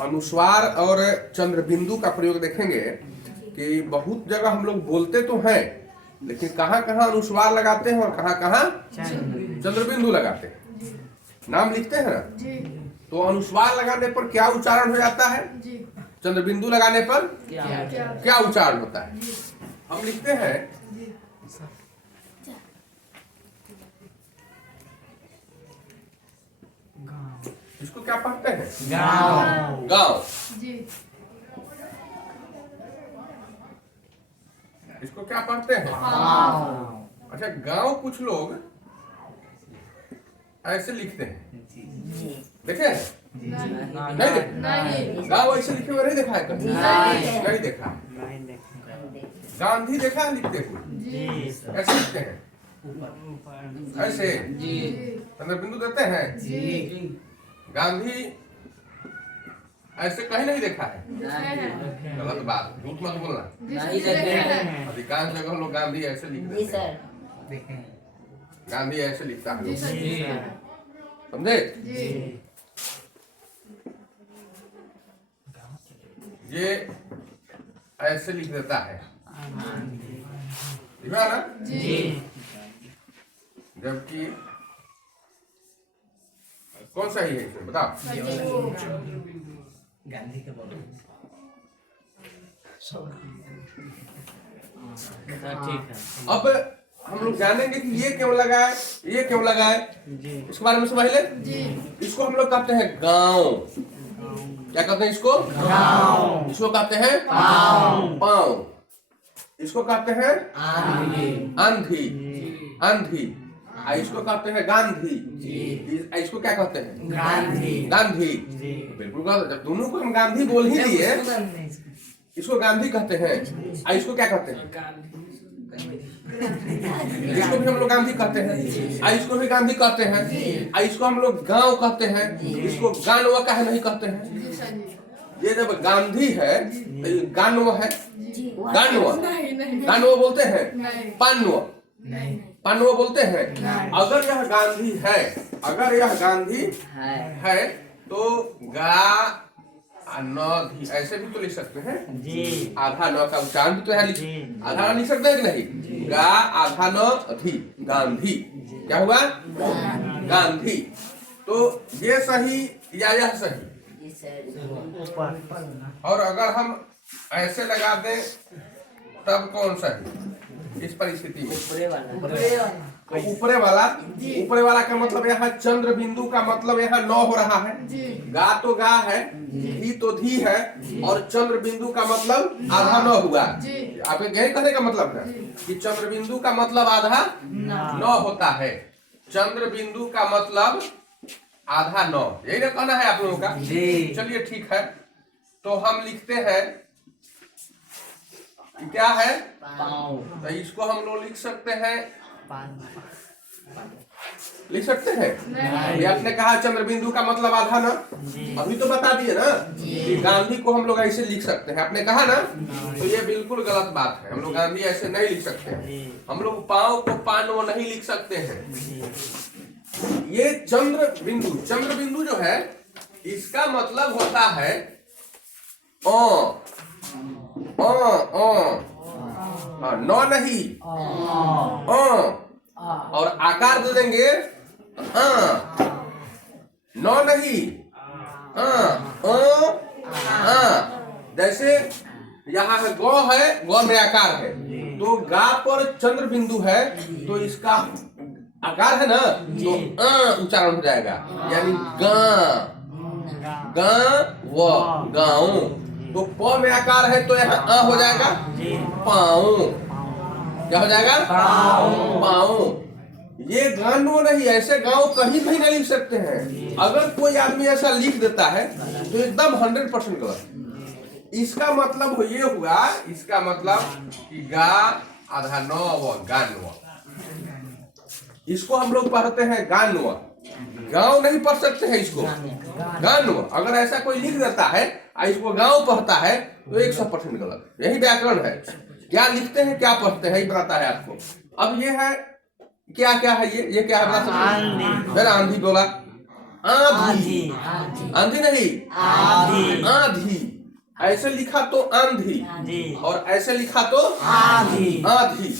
अनुस्वार और चंद्र बिंदु का प्रयोग देखेंगे कि बहुत जगह हम लोग बोलते तो हैं, लेकिन कहाँ कहाँ अनुस्वार लगाते हैं और कहाँ कहाँ चंद्र बिंदु लगाते हैं। नाम लिखते हैं ना, तो अनुस्वार लगाने पर क्या उच्चारण हो जाता है, चंद्र बिंदु लगाने पर क्या उच्चारण होता है। हम लिखते हैं इसको क्या पढ़ते हैं, गांव। गांव इसको क्या पढ़ते हैं, अच्छा। गांव कुछ लोग ऐसे लिखते हैं, देखे नहीं? गांव ऐसे लिखे हुए नहीं देखा है कभी? नहीं देखा। गांधी देखा है लिखते हुए? ऐसे लिखते हैं, ऐसे चंद्र बिंदु देते हैं। गांधी ऐसे कहीं नहीं देखा है, गलत बात, झूठ मत बोलना। अधिकांश जगह लोग गांधी ऐसे लिख देते हैं, गांधी ऐसे लिखता है, समझे? ये ऐसे लिख देता है, ठीक है ना? जबकि कौन सही है इसमें बताओ? गांधी के बोलो। ठीक है। अब हम लोग जानेंगे कि ये क्यों लगाए, ये क्यों लगाए, इसके बारे में समझ ले। इसको हम लोग कहते हैं गांव। क्या कहते हैं इसको? गांव। इसको कहते हैं पाँव। इसको कहते हैं आंधी। आंधी। इसको कहते हैं गांधी। इसको क्या कहते हैं? गांधी। गांधी बिल्कुल गलत। जब दोनों को हम गांधी बोल ही दिए, इसको गांधी कहते हैं, इसको क्या कहते हैं? इसको भी हम लोग गांधी कहते हैं, इसको भी गांधी कहते हैं, इसको हम लोग गांव कहते हैं, इसको गानवा काहे नहीं कहते हैं? ये जब गांधी है तो ये गानवा है, गानवा। गानवा बोलते हैं, पानवा, पानवा बोलते हैं। अगर यह गांधी है, अगर यह गांधी है तो गा न धी ऐसे भी तो लिख सकते हैं जी। आधा न का उच्चारण भी तो है, आधा न लिख सकते हैं कि नहीं? गा आधा न धी, गांधी। क्या हुआ? गांधी। तो ये सही या यह सही? और अगर हम ऐसे लगा दें तब कौन सही इस परिस्थिति में? तो ऊपरे वाला का मतलब यहाँ चंद्र बिंदु का मतलब यहाँ नौ हो रहा है। गा तो गा है, धी तो धी है, और चंद्र बिंदु का मतलब आधा नौ हुआ। आपके यही कहने का मतलब है कि चंद्र बिंदु का मतलब आधा नौ होता है। चंद्र बिंदु का मतलब आधा नौ, यही ना कहना है आप लोगों का? चलिए ठीक है, तो हम लिखते हैं क्या है? तो इसको हम लोग लिख सकते हैं, लिख सकते हैं। ये आपने कहा चंद्र बिंदु का मतलब आधा ना, अभी तो बता दिए ना कि गांधी को हम लोग ऐसे लिख सकते हैं, आपने कहा ना। तो ये बिल्कुल गलत बात है, हम लोग गांधी ऐसे नहीं लिख सकते हैं। हम लोग पाँव को पानव नहीं लिख सकते हैं। ये चंद्र बिंदु जो है इसका मतलब होता है नौ नहीं, और आकार दे देंगे नौ नहीं, जैसे यहाँ है गौ है, गौ में आकार है, तो गा पर चंद्र बिंदु है तो इसका आकार है ना, तो उच्चारण हो जाएगा, यानी गाँव। तो प में आकार है तो यहाँ आ हो जाएगा, पाँव। क्या हो जाएगा? पाँव। ये गांव नहीं, ऐसे गांव कहीं भी नहीं लिख सकते हैं। अगर कोई आदमी ऐसा लिख देता है तो एकदम 100% गलत। इसका मतलब ये हुआ, इसका मतलब कि गा आधा नौ व गानवा। इसको हम लोग पढ़ते हैं गानवा, गांव नहीं पढ़ सकते हैं इसको, गानवा। अगर ऐसा कोई लिख देता है इसको गांव पढ़ता है तो 100% गलत। यही व्याकरण है, क्या लिखते हैं क्या पढ़ते हैं, ये बताता है आपको। अब ये है क्या है, ये क्या है बता सकते? आंधी बोला, आंधी नहीं, आंधी। आंधी। ऐसे लिखा तो आंधी जी। और ऐसे लिखा तो आंधी। आंधी।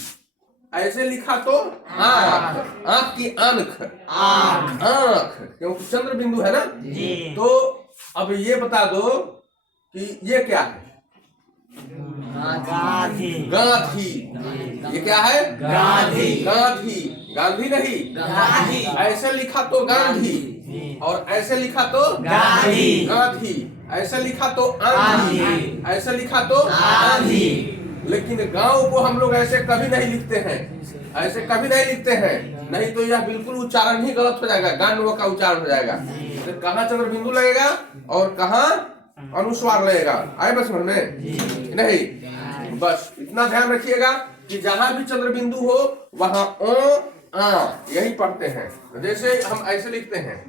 ऐसे लिखा तो आंख, आंख की आंख, आंख। आंख, क्योंकि चंद्र बिंदु है ना। जी। तो अब ये बता दो कि ये क्या है? गांधी। गांधी। ये क्या है? गांधी। गांधी। गांधी नहीं, गांधी। ऐसे लिखा तो गांधी और ऐसे लिखा तो गांधी। गांधी। ऐसे लिखा तो आंधी, आंधी। ऐसे लिखा तो आंधी। लेकिन गांव को हम लोग ऐसे कभी नहीं लिखते हैं, ऐसे कभी नहीं लिखते हैं, नहीं तो यह बिल्कुल उच्चारण ही गलत हो जाएगा, गान्व का उच्चारण हो जाएगा। तो कहाँ चंद्र बिंदु लगेगा और कहाँ अनुस्वार लगेगा? आए बस समझ में? नहीं, बस इतना ध्यान रखिएगा कि जहां भी चंद्र बिंदु हो वहां ओ आ यही पढ़ते हैं। जैसे हम ऐसे लिखते हैं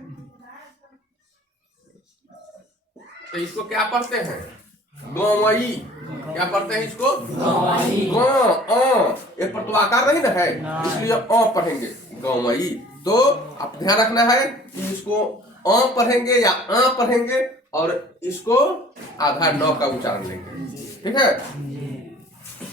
तो इसको क्या पढ़ते हैं? गौमई। क्या पढ़ते हैं इसको? एक पर तो आकार नहीं ना है, इसलिए अ पढ़ेंगे गौमई। तो आप ध्यान रखना है कि इसको अ पढ़ेंगे या आ पढ़ेंगे और इसको आधा नौ का उच्चारण लेंगे। ठीक है?